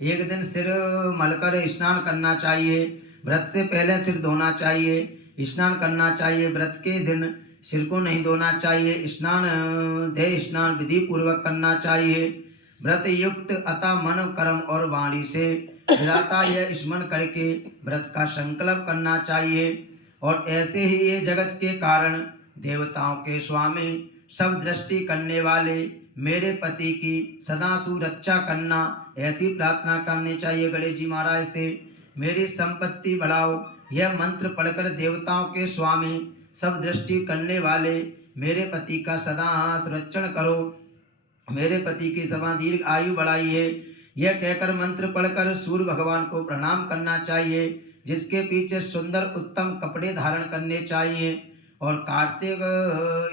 एक दिन सिर मलकर स्नान करना चाहिए। व्रत से पहले सिर धोना चाहिए, स्नान करना चाहिए। व्रत के दिन सिर को नहीं धोना चाहिए। स्नान देह स्नान विधि पूर्वक करना चाहिए। व्रत युक्त अतः मन कर्म और वाणी से विधाता यह स्मरण करके व्रत का संकल्प करना चाहिए। और ऐसे ही ये जगत के कारण देवताओं के स्वामी सब दृष्टि करने वाले मेरे पति की सदा सुरक्षा करना, ऐसी प्रार्थना करनी चाहिए गणेश जी महाराज से। मेरी संपत्ति बढ़ाओ, यह मंत्र पढ़कर देवताओं के स्वामी सब दृष्टि करने वाले मेरे पति का सदा संरक्षण करो, मेरे पति की सदा दीर्घ आयु बढ़ाइए। यह कहकर मंत्र पढ़कर सूर्य भगवान को प्रणाम करना चाहिए, जिसके पीछे सुंदर उत्तम कपड़े धारण करने चाहिए। और कार्तिक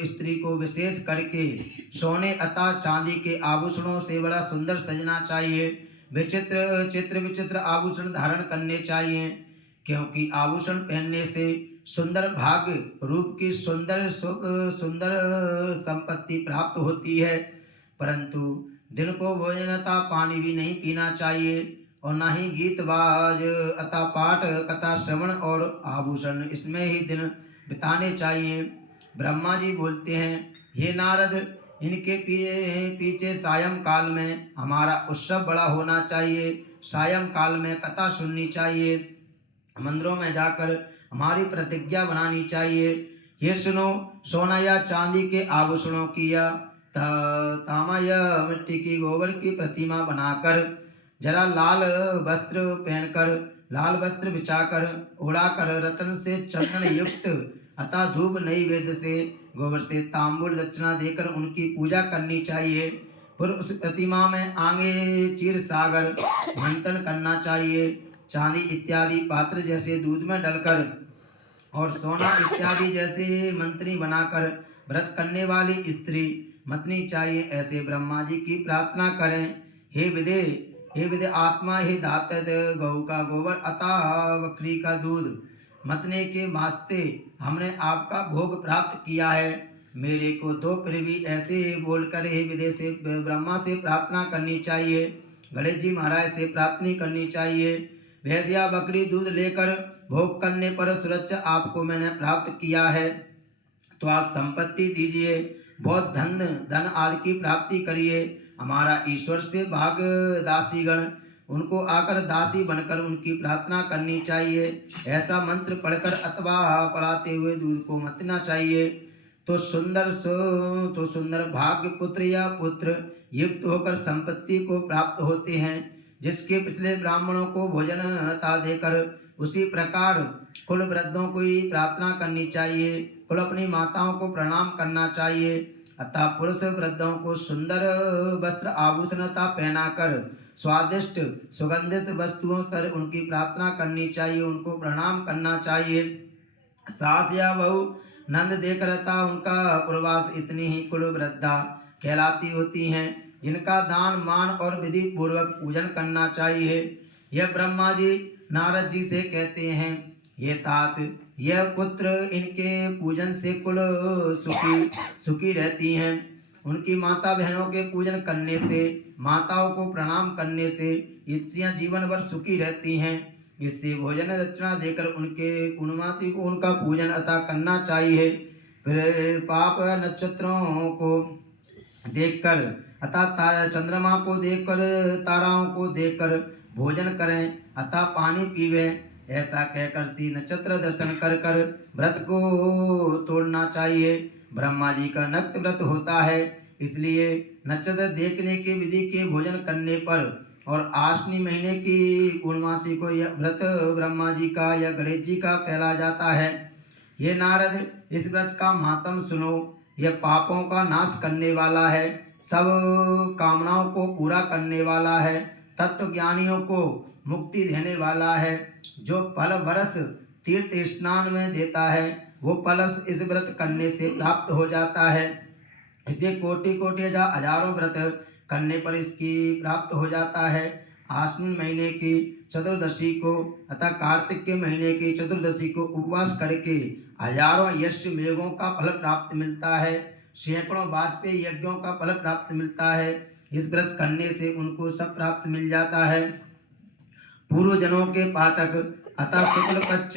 स्त्री को विशेष करके सोने अथवा चांदी के आभूषणों से बड़ा सुंदर सजना चाहिए। विचित्र चित्र विचित्र आभूषण धारण करने चाहिए, क्योंकि आभूषण पहनने से सुंदर भाग्य रूप की सुंदर सुंदर संपत्ति प्राप्त होती है। परंतु दिन को भोजन अथवा पानी भी नहीं पीना चाहिए, और न ही गीतबाज अथवा पाठ कथा श्रवण और आभूषण इसमें ही दिन बिताने चाहिए। ब्रह्मा जी बोलते हैं, हे नारद, इनके पीछे सायं काल में हमारा उत्सव बड़ा होना चाहिए। सायं काल में कथा सुननी चाहिए, मंदिरों में जाकर हमारी प्रतिज्ञा बनानी चाहिए। ये सुनो, सोना या चांदी के आभूषणों की या तामा या मिट्टी की गोबर की प्रतिमा बनाकर, जरा लाल वस्त्र पहनकर, लाल वस्त्र बिछाकर, उड़ाकर रत्न से चंदन युक्त अतः धूप नैवेद्य से गोबर से तांबूल दक्षिणा देकर उनकी पूजा करनी चाहिए। फिर उस प्रतिमा में आगे क्षीर सागर मंथन करना चाहिए। चांदी इत्यादि पात्र जैसे दूध में डलकर और सोना इत्यादि जैसे मंत्री बनाकर व्रत करने वाली स्त्री मतनी चाहिए। ऐसे ब्रह्मा जी की प्रार्थना करें, हे विदे आत्मा ही धातत, गौ का गोबर अतः बकरी का दूध मतने के वास्ते हमने आपका भोग प्राप्त किया है। मेरे को दो फिर भी ऐसे बोलकर हे विदे से ब्रह्मा से प्रार्थना करनी चाहिए, गणेश जी महाराज से प्रार्थना करनी चाहिए। भैंस या बकरी दूध लेकर भोग करने पर सुरक्षा आपको मैंने प्राप्त किया है, तो आप संपत्ति दीजिए, बहुत धन आदि की प्राप्ति करिए। हमारा ईश्वर से भाग दासीगण उनको आकर दासी बनकर उनकी प्रार्थना करनी चाहिए। ऐसा मंत्र पढ़कर अथवा पढ़ाते हुए दूध को मतना चाहिए, तो सुंदर भाग्य पुत्र या पुत्र युक्त होकर संपत्ति को प्राप्त होते हैं। जिसके पिछले ब्राह्मणों को भोजन ता देकर उसी प्रकार कुल वृद्धों को ही प्रार्थना करनी चाहिए, कुल अपनी माताओं को प्रणाम करना चाहिए। अतः पुरुष वृद्धों को सुंदर वस्त्र आभूषणता पहनाकर स्वादिष्ट सुगंधित वस्तुओं से उनकी प्रार्थना करनी चाहिए, उनको प्रणाम करना चाहिए। सास या बहू नंद देकर उनका पूर्वास इतनी ही कुल वृद्धा कहलाती होती हैं, जिनका दान मान और विधि पूर्वक पूजन करना चाहिए। यह ब्रह्मा जी नारद जी से कहते हैं, ये तात, यह पुत्र इनके पूजन से कुल सुखी रहती हैं। उनकी माता बहनों के पूजन करने से, माताओं को प्रणाम करने से स्त्रियां जीवन भर सुखी रहती हैं। इससे भोजन दक्षिणा देकर उनके गुणमाती को उनका पूजन अता करना चाहिए। फिर पाप नक्षत्रों को देखकर अतः चंद्रमा को देखकर, ताराओं को देखकर भोजन करें अतः पानी पीवें। ऐसा कहकर सी नक्षत्र दर्शन कर कर व्रत को तोड़ना चाहिए। ब्रह्मा जी का नक्त व्रत होता है, इसलिए नक्षत्र देखने के विधि के भोजन करने पर और आश्विनी महीने की पूर्णमासी को यह व्रत ब्रह्मा जी का या गणेश जी का कहला जाता है। ये नारद, इस व्रत का महात्म सुनो, यह पापों का नाश करने वाला है, सब कामनाओं को पूरा करने वाला है, तत्व ज्ञानियों को मुक्ति देने वाला है। जो फल बरस तीर्थ स्नान में देता है, वो फल इस व्रत करने से प्राप्त हो जाता है। इसे कोटि कोटि हजारों व्रत करने पर इसकी प्राप्त हो जाता है। आश्विन महीने की चतुर्दशी को अतः कार्तिक के महीने की चतुर्दशी को उपवास करके हजारों यश मेघों का फल प्राप्त मिलता है, सैकड़ों वाजपेयी यज्ञों का फल प्राप्त मिलता है। इस व्रत करने से उनको सब प्राप्त मिल जाता है। पूर्व जनों के पातक। अतः शुक्ल पक्ष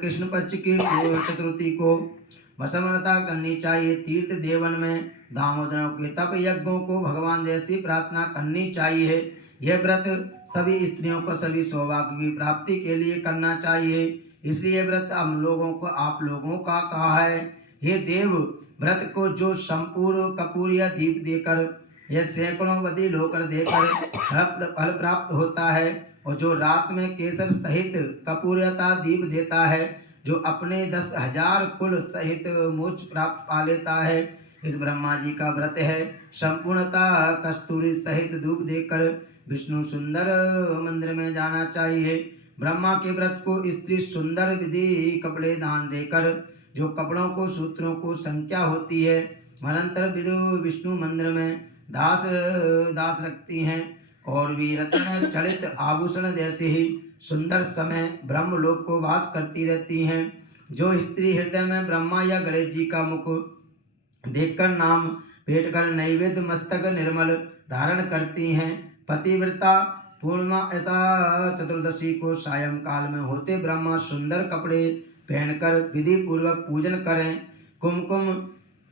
कृष्ण पक्ष की चतुर्थी को वसमनता करनी चाहिए। तीर्थ देवन में दामोदरों के तप यज्ञों को भगवान जैसी प्रार्थना करनी चाहिए। यह व्रत सभी स्त्रियों को सभी सौभाग्य की प्राप्ति के लिए करना चाहिए। इसलिए व्रत हम लोगों को आप लोगों का कहा है। हे देव, व्रत को जो संपूर्ण कपूर या दीप देकर यह सैकड़ों बदी होकर देकर फल प्राप्त होता है, और जो रात में केसर सहित कपूर तथा दीप देता है, जो अपने 10,000 कुल सहित मोक्ष प्राप्त पा लेता है, इस ब्रह्मा जी का व्रत है। संपूर्णतः कस्तूरी सहित धूप देकर विष्णु सुंदर मंदिर में जाना चाहिए। ब्रह्मा के व्रत को स्त्री सुंदर विधि कपड़े दान देकर, जो कपड़ों को सूत्रों को संख्या होती है, अनंतर विदु विष्णु मंदिर में दास रखती हैं, और भी रत्न चलित आभूषण जैसे ही सुंदर समय ब्रह्मलोक को वास करती रहती हैं। जो स्त्री हृदय में ब्रह्मा या गणेश जी का मुख देखकर नाम पेट कर नैवेद्य मस्तक निर्मल धारण करती हैं, पतिव्रता पूर्णिमा ऐसा चतुर्दशी को सायं काल में होते ब्रह्मा सुंदर कपड़े पहनकर विधि पूर्वक पूजन करें। कुमकुम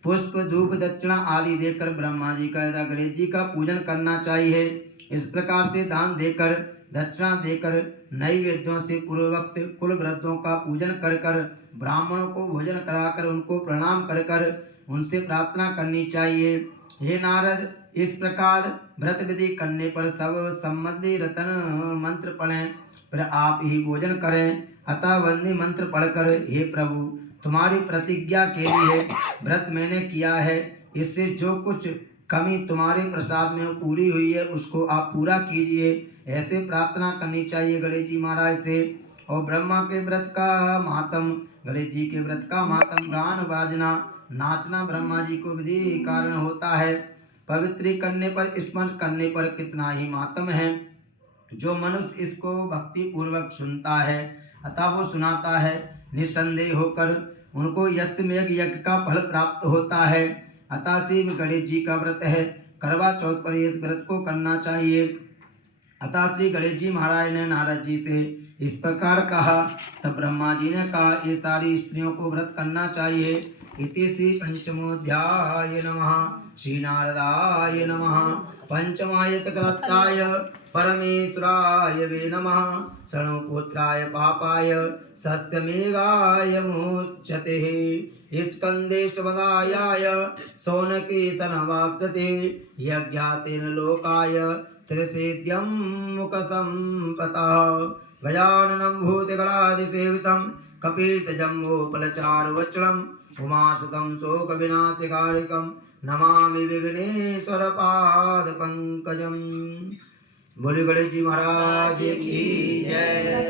पुष्प धूप दक्षिणा आदि देकर ब्रह्मा जी का तथा गणेश जी का पूजन करना चाहिए। इस प्रकार से दान देकर दक्षिणा देकर नैवेद्यों से पूर्ववक्त कुल वृद्धों का पूजन कर कर ब्राह्मणों को भोजन कराकर उनको प्रणाम कर कर उनसे प्रार्थना करनी चाहिए। हे नारद, इस प्रकार व्रत विधि करने पर सब संबंधी रतन मंत्र पढ़ें, फिर आप ही भोजन करें। अतः वंदी मंत्र पढ़कर, हे प्रभु, तुम्हारी प्रतिज्ञा के लिए व्रत मैंने किया है, इससे जो कुछ कमी तुम्हारे प्रसाद में पूरी हुई है उसको आप पूरा कीजिए, ऐसे प्रार्थना करनी चाहिए गणेश जी महाराज से। और ब्रह्मा के व्रत का मातम, गणेश जी के व्रत का मातम, गान बाजना नाचना ब्रह्मा जी को विधि कारण होता है। पवित्री करने पर स्मरण करने पर कितना ही मातम है। जो मनुष्य इसको भक्ति पूर्वक सुनता है अतः वो सुनाता है, निसंदेह होकर उनको यज्ञ का फल प्राप्त होता है। अतः शिव गणेश जी का व्रत है, करवा चौथ पर इस व्रत को करना चाहिए। अतः श्री गणेश जी महाराज ने नारद जी से इस प्रकार कहा, तब ब्रह्मा जी ने कहा, ये सारी स्त्रियों को व्रत करना चाहिए। इति श्री पंचमोध्याय नमः। श्री नारदाय नमः। पंचमायतकृताय परमेश्वराय वे नमः। षणुपुत्राय पापाय सस्यमेघाय मुच्यते। स्कंदेष्टभगायाय सौनकेतनवाप्तते। यज्ञातेन लोकाय त्रिसेद्यं मुखसंपतः। गजाननं भूतगणादिसेवितं कपितजम्बूफलचारुवचनं उमासुतं शोकविनाशकारिकं नमामि विघ्नेश्वरपादपङ्कजम्। बोलिए गणेश जी महाराज की जय।